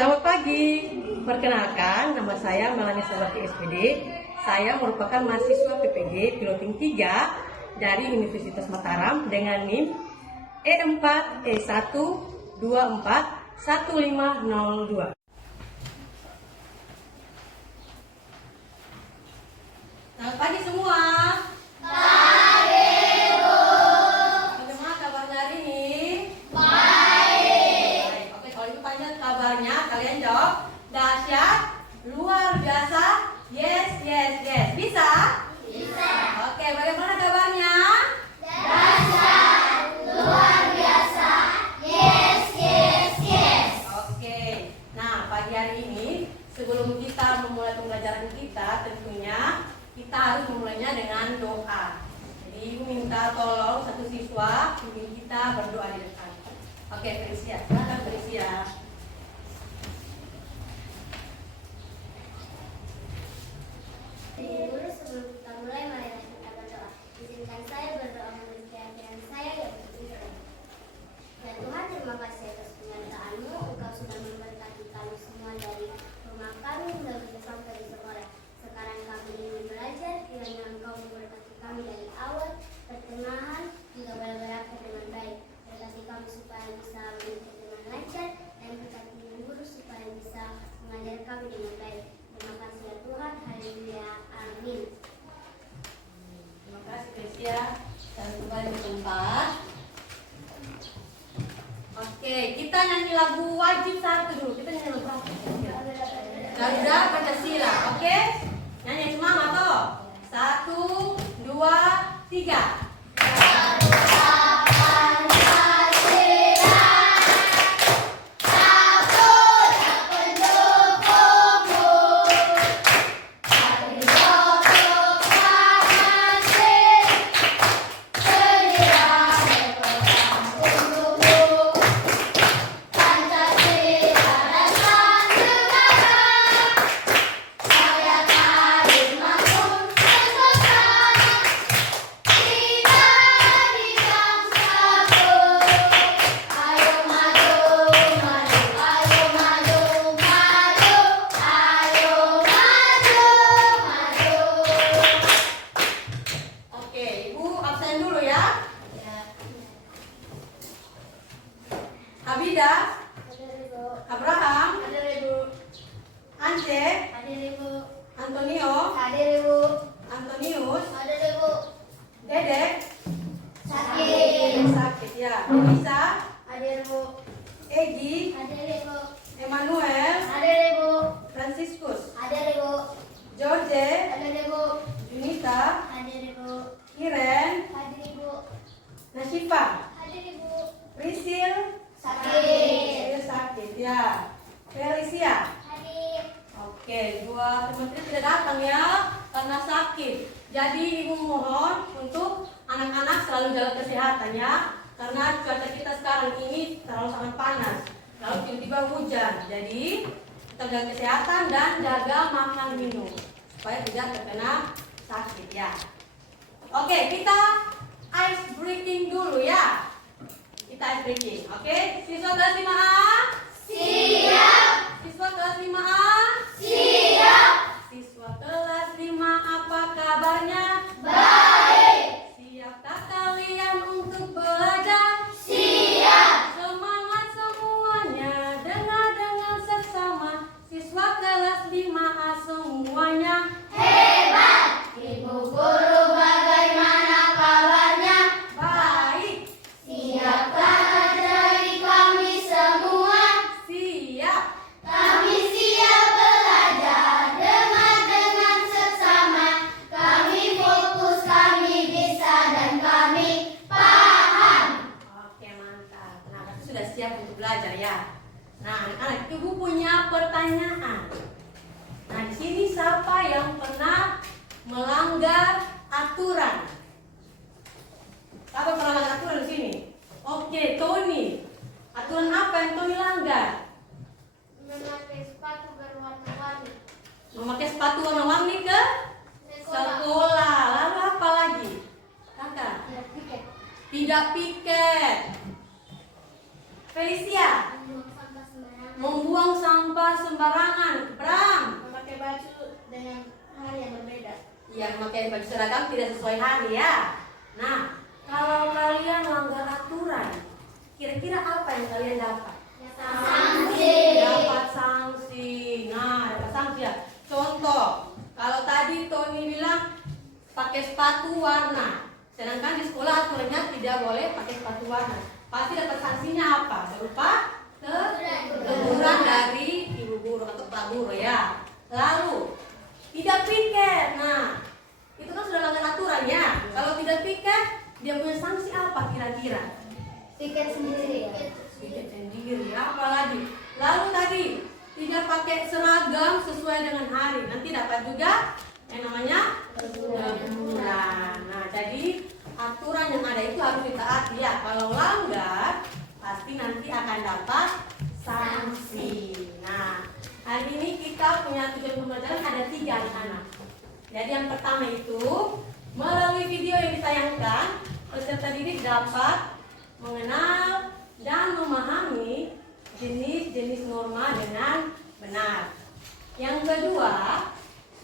Selamat pagi, perkenalkan nama saya Melani Salati SPD. Saya merupakan mahasiswa PPG Piloting 3 dari Universitas Mataram dengan NIM E4E1241502. Selamat pagi semua. Pagi, Bu. Bagaimana kabarnya hari ini? Baik. Oke, kalau itu tanya kabarnya, kalian jawab dahsyat, luar biasa, yes, yes, yes. Bisa? Bisa. Oke, bagaimana kabarnya? Dahsyat, luar biasa, yes, yes, yes. Oke, nah pagi hari ini sebelum kita memulai pembelajaran kita, tentunya kita harus memulainya dengan doa. Jadi Ibu minta tolong satu siswa pimpin kita berdoa di depan. Oke, Felicia, silakan Felicia. Dulu sebelum kita mulai, marilah kita berdoa. Izinkan saya berdoa menurut keyakinan saya yang betul. Ya Tuhan, terima kasih atas penyertaan-Mu. Engkau sudah memberkati kami semua dari rumah kami hingga bisa sampai di sekolah. Sekarang kami ingin belajar, kiranya Engkau memberkati kami dari awal, pertengahan, hingga berakhir dengan baik. Berkati kami supaya bisa mengikuti dengan lancar, dan berkati guru supaya bisa mengajar kami dengan baik. Terima kasih ya Tuhan, haleluya, amin. Terima kasih Felicia. Dan kembali ke tempat. Oke, kita nyanyi lagu wajib satu dulu. Kita nyanyi lagu apa? Garuda Pancasila. Oke? Nyanyi semua toh. 1, 2, 3. Abida, Abraham, Ance, Antonio, Antonius, Dedek, sakit ya, Elisa, Egi, Emmanuel, Franciscus, George, Junita, Kiren, Nasifa, Prisil, sakit ya, Felicia. Oke, dua teman kita tidak datang ya karena sakit. Jadi ibu mohon untuk anak-anak selalu jaga kesehatan ya, karena cuaca kita sekarang ini terlalu sangat panas, lalu tiba-tiba hujan. Jadi kita jaga kesehatan dan jaga makan minum supaya tidak terkena sakit ya. Oke, kita ice breaking dulu ya. Kita ice breaking. Oke, siswa kelas 5A? Siap. Siswa kelas 5A? Siap. Siswa kelas 5, apa kabarnya? Baik. Siapkah kalian untuk belajar? Siap. Semangat semuanya, dengar dengan sesama. Siswa kelas 5A semuanya Hebat. Ibu guru bagaimana kabarnya? baik. Siapkah ajari kami semua? Siap. Kami siap belajar, dengar dengan seksama. Kami fokus, kami bisa, dan kami paham. Oke, mantap. Nah, berarti sudah siap untuk belajar ya. Nah, anak-anak, ibu punya pertanyaan. Nah, di sini siapa yang pernah melanggar aturan? Siapa pernah melanggar aturan di sini? Oke, Tony. Aturan apa yang Tony langgar? Memakai sepatu berwarna-warni. Memakai sepatu warna-warni ke sekolah. Lalu apa lagi? Kakak? Tidak piket. Felicia? Membuang sampah sembarangan. Membuang sampah sembarangan. Bram. Memakai baju dengan hari yang berbeda. Yang memakai baju seragam tidak sesuai hari ya. Nah, kalau kalian melanggar aturan, kira-kira apa yang kalian dapat? Sanksi. Dapat sanksi. Nah, dapat sanksi ya. Contoh, kalau tadi Tony bilang pakai sepatu warna, sedangkan di sekolah aturannya tidak boleh pakai sepatu warna. Pasti dapat sanksinya apa? Berupa teguran dari ibu guru atau pak guru ya. Lalu tidak piket. Nah, itu kan sudah langgar aturan ya. Kalau tidak piket, dia punya sanksi apa kira-kira? Piket sendiri. Piket sendiri. Apa lagi? Lalu tadi tidak pakai seragam sesuai dengan hari. Nanti dapat juga yang namanya teguran. Nah, jadi aturan yang ada itu harus ditaati ya. Kalau langgar, pasti nanti akan dapat sanksi. Nah, hari ini kita punya tujuan pembelajaran ada 3 anak-anak. Jadi yang pertama itu melalui video yang ditayangkan, peserta didik dapat mengenal dan memahami jenis-jenis norma dengan benar. Yang kedua,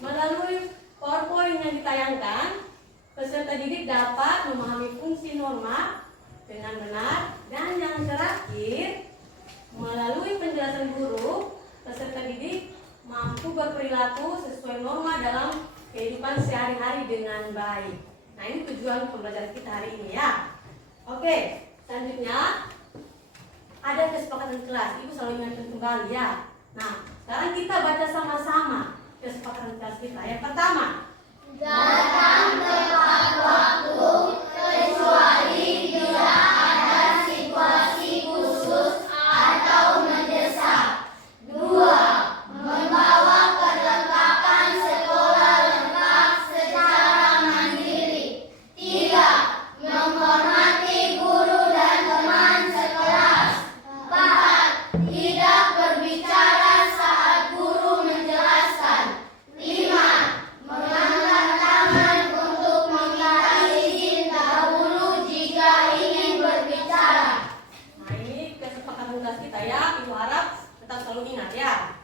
melalui PowerPoint yang ditayangkan, peserta didik dapat memahami fungsi norma dengan benar. Dan yang terakhir, melalui penjelasan guru, peserta didik mampu berperilaku sesuai norma dalam kehidupan sehari-hari dengan baik. Nah, ini tujuan pembelajaran kita hari ini ya. Oke, selanjutnya ada kesepakatan kelas. Ibu selalu ingatkan kembali ya. Nah, sekarang kita baca sama-sama kesepakatan kelas kita. Yang pertama, Datang tepat waktu kecuali bila ada situasi khusus atau mendesak. 2. Membawa perlengkapan sekolah lengkap secara mandiri. 3. Menghormati guru dan teman sekelas. 4. Tidak berbicara saat guru menjelaskan. 5. Mengangkat tangan untuk meminta izin dahulu jika ingin berbicara. nah ini kesepakatan kelas kita ya. Ibu harap tetap selalu ingat ya.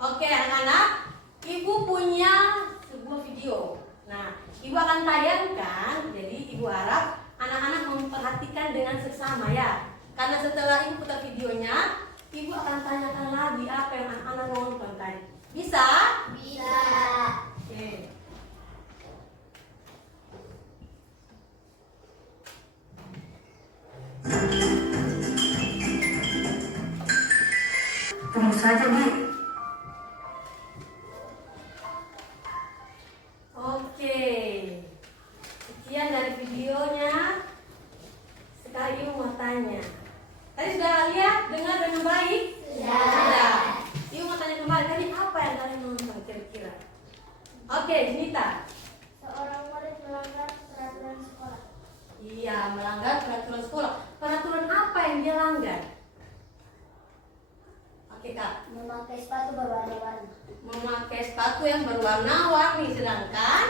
Oke anak-anak, ibu punya sebuah video. Nah, ibu akan tayangkan. Jadi ibu harap anak-anak memperhatikan dengan seksama ya. Karena setelah ibu putar videonya, ibu akan tanyakan lagi apa yang anak-anak nonton tadi. Bisa? Bisa. Oke. Tunggu saja, Bi. Oke. Sekian dari videonya. Sekarang ibu mau tanya. Tadi sudah lihat, dengar dengan baik? Sudah. Ibu mau tanya kembali. Tadi apa yang kalian nonton kira-kira? Oke, Junita. Seorang murid melanggar peraturan sekolah. Iya, melanggar peraturan sekolah. Peraturan apa yang dia langgar? Oke, Kak. Memakai sepatu berwarna-warni. Memakai sepatu yang berwarna-warni, sedangkan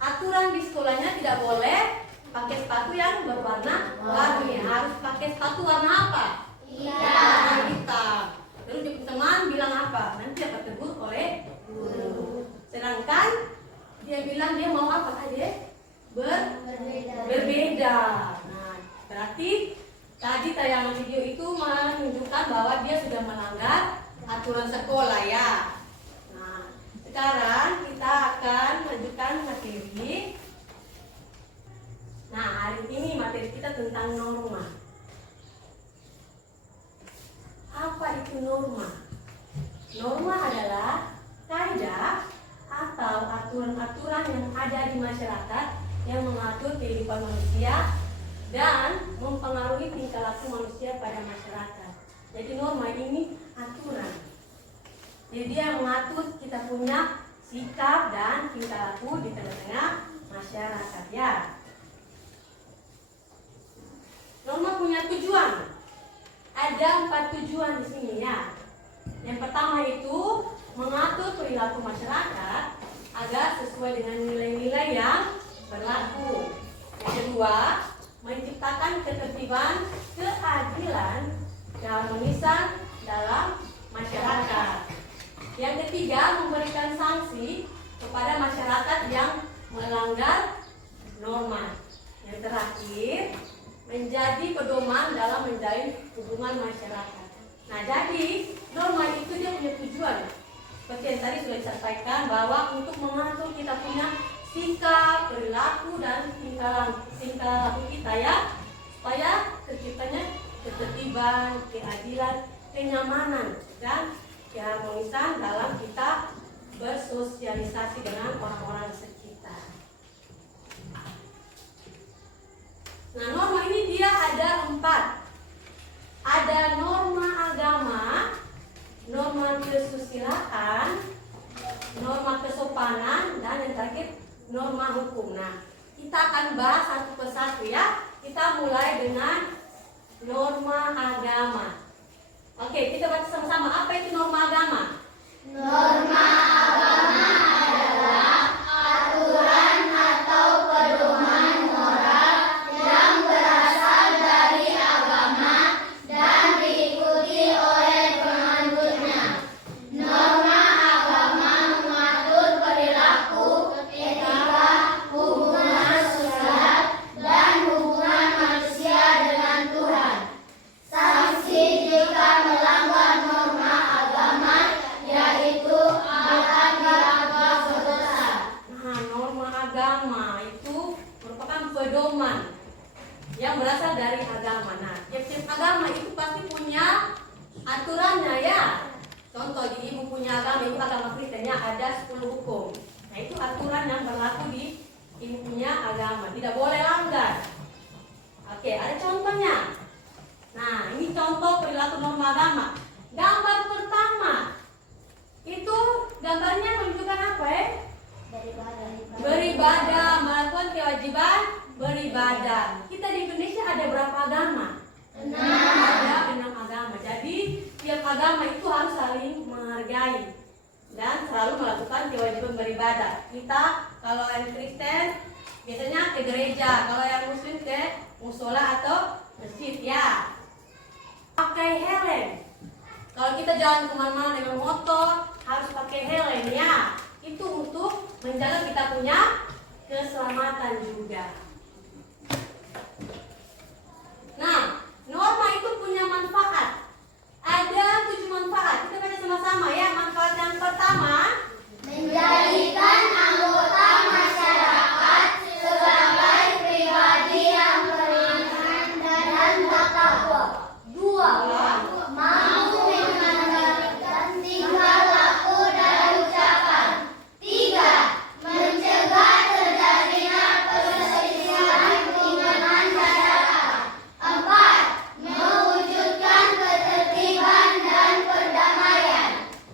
aturan di sekolahnya tidak boleh pakai sepatu yang berwarna-warni. Harus pakai sepatu warna apa? Warna hitam. Lalu teman bilang apa? Nanti dapat tegur oleh guru. Sedangkan dia bilang dia mau apa tadi? Berbeda. Nah, berarti tadi tayangan video itu menunjukkan bahwa dia sudah melanggar aturan sekolah ya. Nah, sekarang kita akan lanjutkan materi. Nah, hari ini materi kita tentang norma. Apa itu norma? Norma adalah kaidah atau aturan-aturan yang ada di masyarakat yang mengatur kehidupan manusia dan mempengaruhi tingkah laku manusia pada masyarakat. Jadi norma ini aturan. Jadi dia mengatur kita punya sikap dan tingkah laku di tengah-tengah masyarakat ya. Norma punya tujuan. Ada 4 tujuan di sini ya. Yang pertama itu mengatur perilaku masyarakat agar sesuai dengan nilai-nilai yang berlaku. Yang kedua, menciptakan ketertiban, keadilan, keharmonisan dalam masyarakat. ketiga, memberikan sanksi kepada masyarakat yang melanggar norma. Yang terakhir, menjadi pedoman dalam menjalin hubungan masyarakat. Nah, jadi norma itu dia punya tujuan. Seperti yang tadi sudah disampaikan bahwa untuk mengatur kita punya sikap, perilaku dan tingkah laku kita ya, supaya terciptanya ketertiban, keadilan, kenyamanan dan keharmonisan dalam kita bersosialisasi dengan orang-orang sekitar. Nah, norma ini dia ada 4. Ada norma agama, norma kesusilaan, norma kesopanan, dan yang terakhir norma hukum. Nah, kita akan bahas satu persatu ya. Kita mulai dengan norma agama. Oke, kita baca sama-sama. Apa itu norma agama? Norma agama adalah aturan atau pedoman moral yang berasal dari agama dan diikuti oleh penganutnya. Norma agama mengatur perilaku, etika, hubungan sosial, dan hubungan manusia dengan Tuhan. Sanksi jika melanggar norma agama yaitu akan dianggap berdosa. Nah, norma agama itu merupakan pedoman yang berasal dari agama. Nah, tiap-tiap agama itu pasti punya aturannya ya. Contoh di ibu punya agama, ibu agama Kristen ya, ada 10 hukum. Nah, itu aturan yang berlaku di ibu punya agama, tidak boleh langgar. Oke, ada contohnya. Nah, ini contoh perilaku norma agama. Gambar pertama itu gambarnya menunjukkan apa ya? Beribadah, melakukan kewajiban beribadah. Kita di Indonesia ada berapa agama? 6. Ada 6 agama. Jadi tiap agama itu harus saling menghargai dan selalu melakukan kewajiban beribadah. Kita kalau yang Kristen biasanya ke gereja, kalau yang Muslim ke musola atau masjid ya. Pakai helm. Kalau kita jalan kemana-mana dengan motor harus pakai helm ya. Itu untuk menjaga kita punya keselamatan juga. Nah, norma itu punya manfaat. Ada 7 manfaat. Kita baca sama-sama ya. Manfaat yang pertama, Menjadikan anggota masyarakat sebagai pribadi yang beriman dan bertakwa. 2. Mampu mengendalikan tingkah laku dan ucapan. 3. Mencegah terjadinya perselisihan lingkungan masyarakat. 4. Mewujudkan ketertiban dan perdamaian.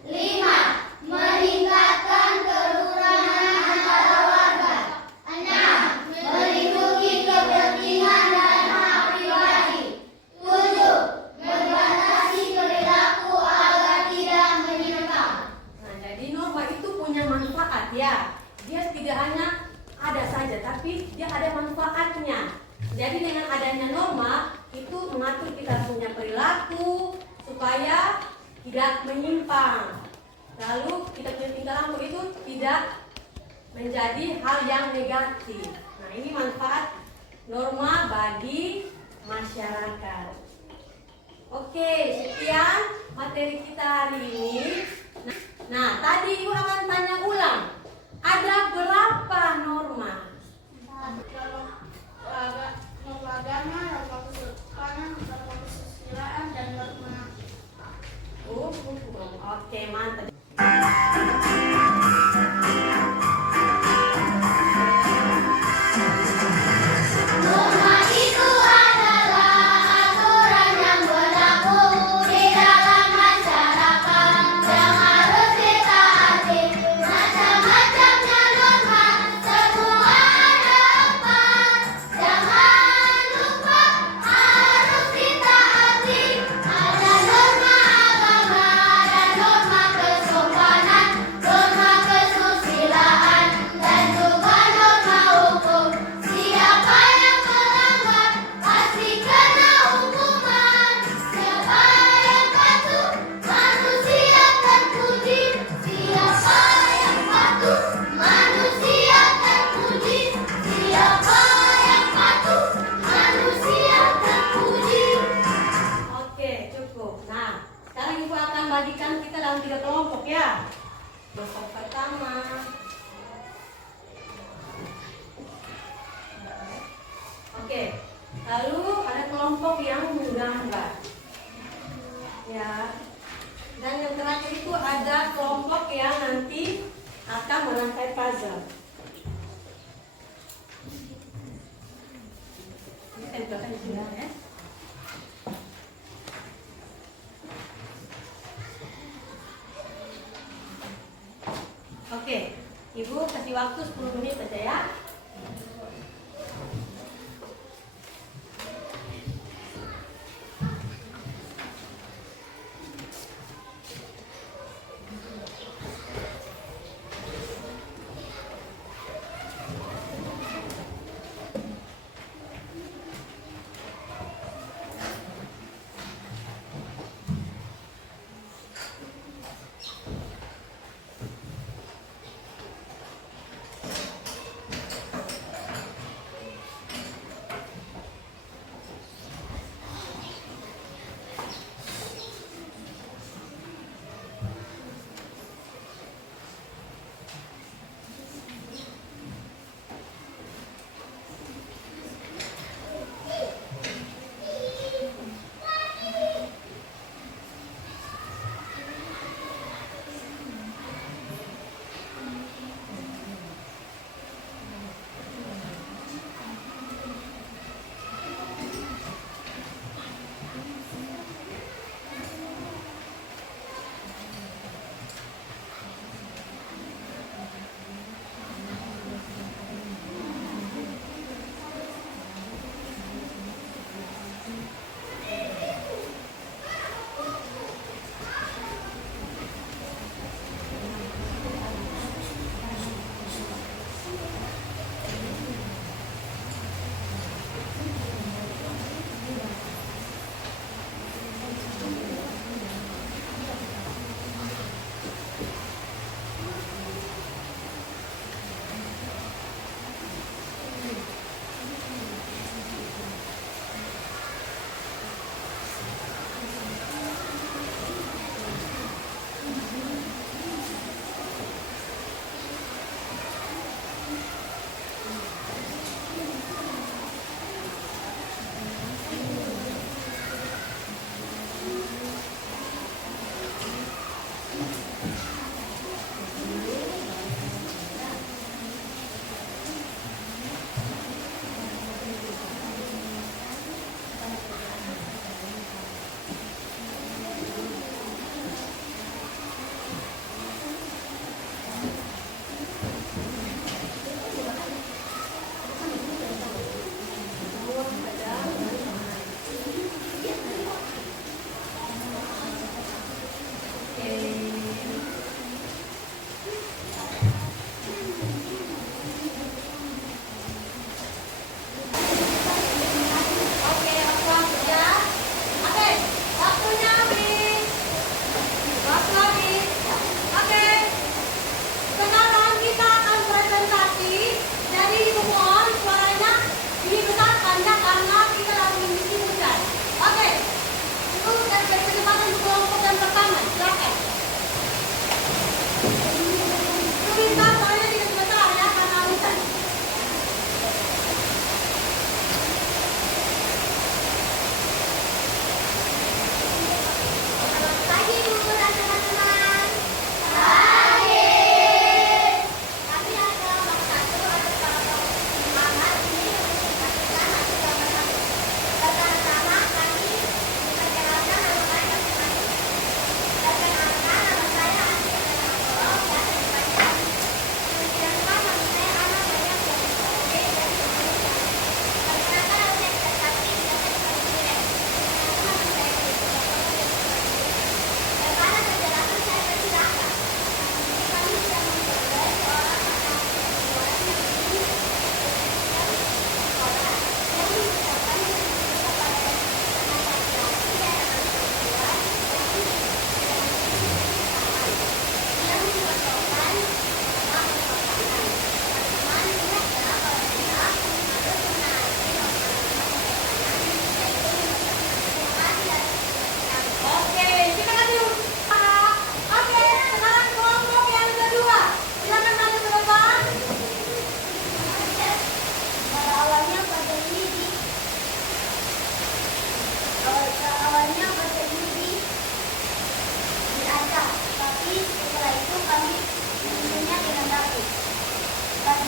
5. Meningkatkan kerukunan antara warga. 6. Melindungi kepentingan dan hak pribadi. 7. Membatasi perilaku agar tidak menyimpang. nah, jadi norma itu punya manfaat ya. Dia tidak hanya ada saja, tapi dia ada manfaatnya. Jadi dengan adanya norma itu mengatur kita punya perilaku supaya tidak menyimpang. Lalu kita punya tingkah laku itu tidak menjadi hal yang negatif. Nah, ini manfaat norma bagi masyarakat. Oke, sekian materi kita hari ini. Nah, tadi Ibu akan tanya ulang. Ada berapa norma? Norma agama, norma kesopanan, norma kesusilaan, dan norma Oke, mantap. norma itu adalah aturan yang berlaku di dalam masyarakat yang harus ditaati. Macam-macamnya norma, semua ada 4. Jangan lupa harus ditaati. Ada norma agama dan norma kesopanan, bagikan kita dalam 3 kelompok ya. Kelompok pertama. Oke. Lalu ada kelompok yang menggambar. Ya. Dan yang terakhir itu ada kelompok yang nanti akan merangkai puzzle. Ini saya bukakan di sini ya. Oke, Ibu kasih waktu 10 menit saja ya.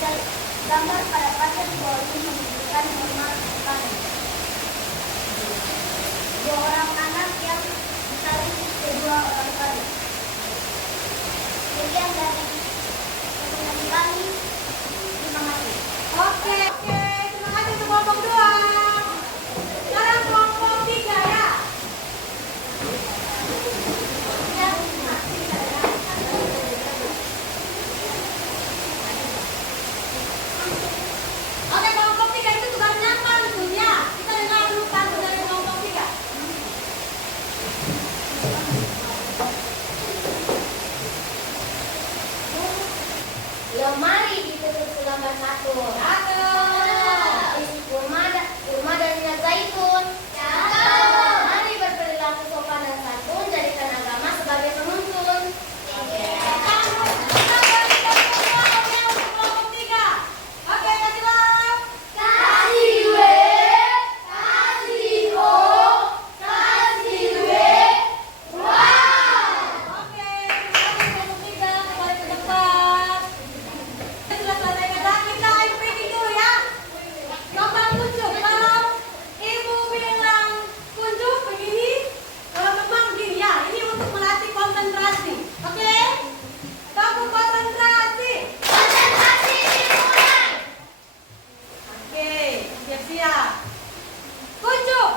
gambar pada pasir bahwa ini menunjukkan norma petani. Dua orang anak yang ditarik kedua orang kali. Sekian dari pertanyaan kami. Terima kasih. Oke, terima kasih untuk kelompok 2. Sekarang kelompok 3 ya. Oke, kelompok 3 itu tugasnya apa tentunya? Kita dengar dulu pantun dari kelompok 3. Lemari ditutup selembar satu. Isi kurma dan minyak zaitun. Mari berperilaku sopan dan santun, jadikan agama sebagai penuntun. Kita berikan semua oke untuk kelompok 3. Oke, kasihlah. Kasih W, kasih O, kasih W. Wow. Oke, terima kasih kelompok 3. Kembali ke depan. Sudah selesai kata, kita ice breaking dulu ya. Kembang kuncup. Kalau ibu bilang kuncup begini, kalau kembang begini ya. Ini untuk melatih konsentrasi. Oke? Kamu konsentrasi. Konsentrasi dimulai. Oke, siap-siap. Kuncup.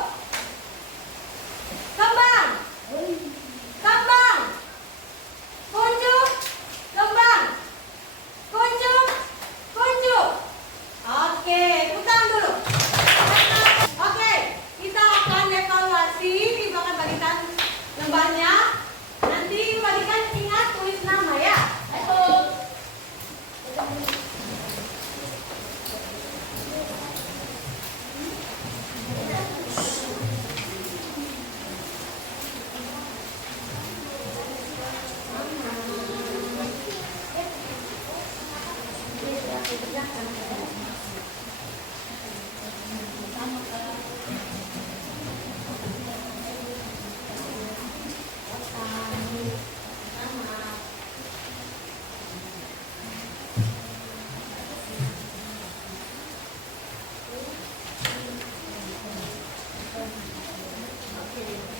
Kembang. Kembang. Kuncup. Kembang. Kuncup. Kuncup. Oke, putar dulu. Oke, kita akan evaluasi. Ibu akan bagikan lembarnya. Nanti bagikan ingat tulis nama ya. Ayo.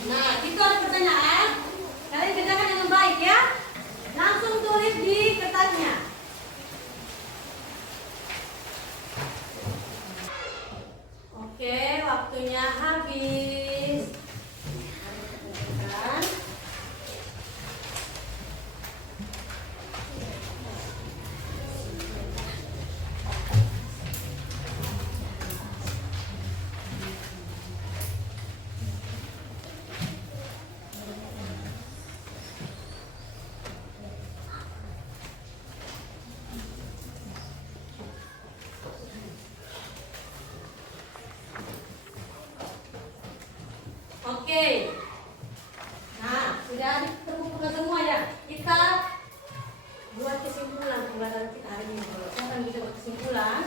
Nah, itu ada pertanyaan. Kalian kerjakan dengan baik ya. Langsung tulis di kertasnya. Oke, waktunya habis. Kan? Oke. Nah, sudah terkumpulkan semua ya. Kita buat kesimpulan pembelajaran kita hari ini. Siapa yang bisa buat kesimpulan?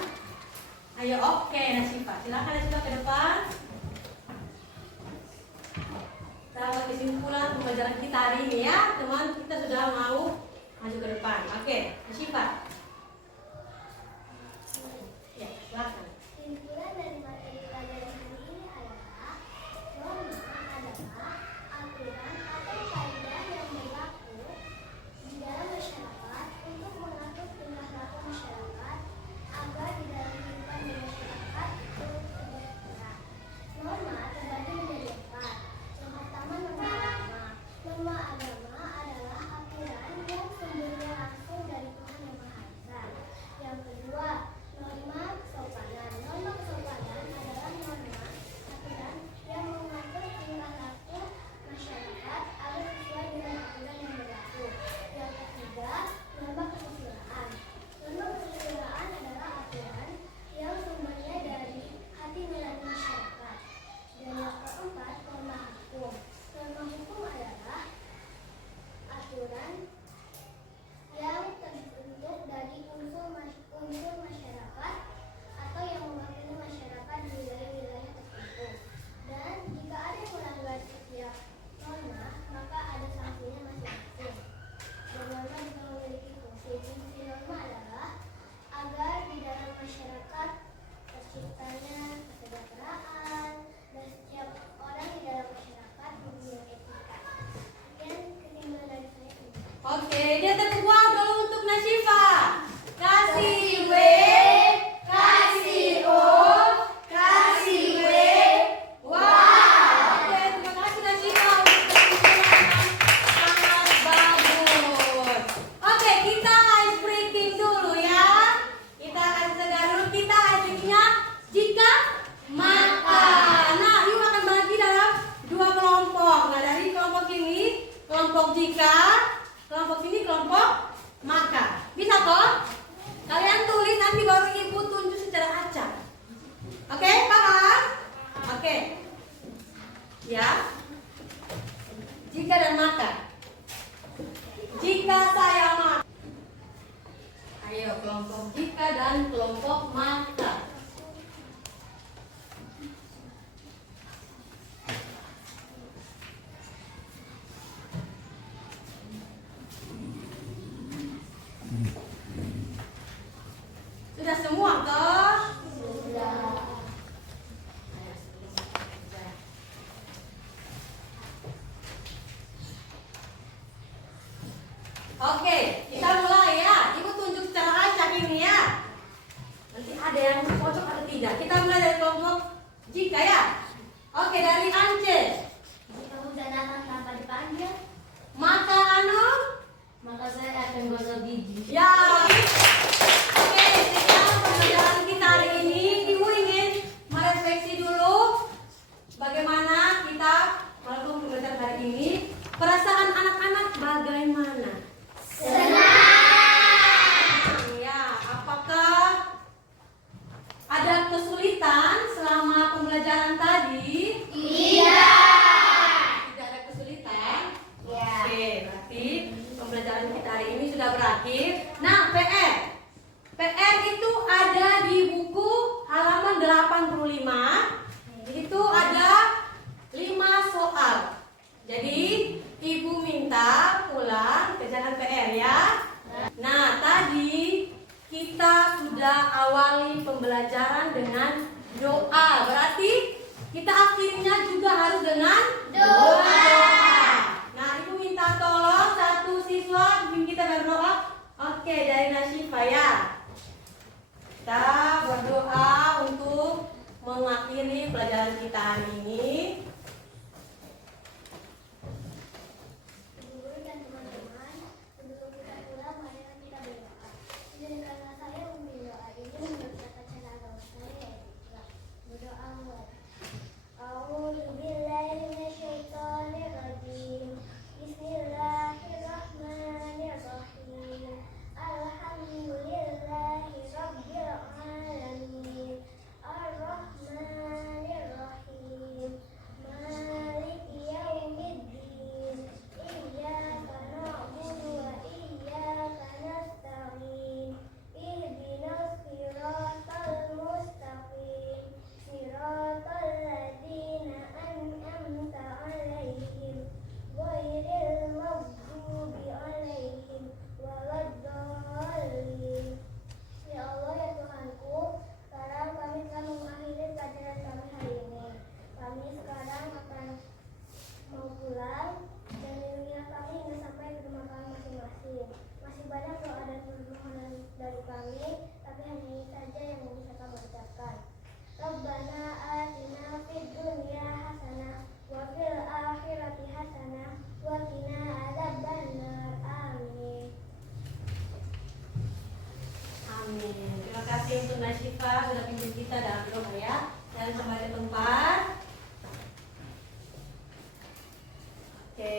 Ayo, oke, Nasifa. Silakan Nasifa ke depan. Kita buat kesimpulan pembelajaran kita hari ini ya, teman. Kita sudah mau maju ke depan. Oke, Nasifa. Ya, silakan. Kesimpulan dari materi pelajaran hari ini adalah norma adalah aturan atau kaidah yang berlaku di dalam masyarakat untuk mengatur tingkah laku masyarakat agar di dalam kehidupan masyarakat turut sejahtera. Norma terbagi menjadi 4. Yang pertama norma agama. Norma agama Oke, dia tepuk tangan dulu untuk Nasyifa. Kasih W, kasih O, kasih W. Wah. Oke, terima kasih Nasyifa untuk kesimpulan sangat bagus. Oke, kita ice breaking dulu ya. Kita akan segar dulu. Kita ice breakingnya jika maka. Nah, yuk akan bagi dalam dua kelompok. Nah, dari kelompok ini kelompok jika, kelompok ini kelompok maka. Bisa toh? Kalian tulis nanti baru ibu tunjuk secara acak. Oke, paham? Oke. Ya. Jika dan maka. Jika saya maka. Ayo kelompok jika dan kelompok maka. Sudah semua toh? Sudah. Oke, kita mulai ya. Ibu tunjuk secara acak ini ya. Nanti ada yang cocok atau tidak. Kita mulai dari kelompok jika ya. Oke, dari Ance. Jika hujan datang tanpa dipanggil, Maka anu? maka saya akan gosok gigi. Ya. Oke, sekian pembelajaran kita hari ini. Ibu ingin merefleksi dulu bagaimana kita melakukan pembelajaran hari ini. Perasaan anak-anak bagaimana? Senang. Ya, apakah ada kesulitan selama pembelajaran tadi? Iya. Tidak ada kesulitan? Iya. Oke, berarti pembelajaran kita hari ini sudah berakhir. Nah, PR. PR itu ada di buku halaman 85. Itu ada 5 soal. Jadi, ibu minta pulang kerjaan PR ya. Nah, tadi kita sudah awali pembelajaran dengan doa. Berarti kita akhirnya juga harus dengan Doa. Nah, ibu minta tolong satu siswa bimbing kita berdoa. Oke, dari Nasyifa ya. Kita berdoa untuk mengakhiri pelajaran kita hari ini. Guru dan teman-teman, sebelum kita pulang, mari kita berdoa. Izinkanlah saya memilih doa ini mengucapkan cara agama saya, yaitu Islam. Berdoa mulai. A'udzubillahi minasyaitonirrajim. Bismillahirrahmanirrahim. Alhamdulillahi rabbil alamin. Ar-Rahmanirrahim. Maliki yaumiddin. Iyyaka na'budu wa iyyaka nasta'in. Ihdinas siratal mustaqim. Siratal ladzina an'amta 'alaihim ghairil maghdubi 'alaihim waladdallin. Ya Allah, ya Tuhanku, sekarang kami telah mengakhiri pelajaran kami hari ini. Kami sekarang akan mau pulang dan lindungilah kami hingga sampai ke rumah kami masing-masing. Masih banyak doa dan permohonan dari kami, tapi hanya ini saja yang bisa kami ucapkan. Rabbana atina fid dunya hasanah wa fil akhirati hasanah wa qina adzabannar. Amin. Amin. Terima kasih untuk Nasyifa sudah pimpin kita dalam doa ya. Dan kembali ke tempat. Oke.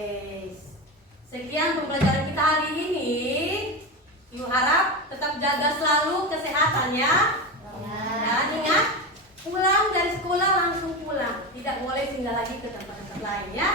Sekian pembelajaran kita hari ini. Ibu harap tetap jaga selalu kesehatan ya. Dan ingat, pulang dari sekolah langsung pulang. Tidak boleh tinggal lagi ke tempat-tempat lain ya.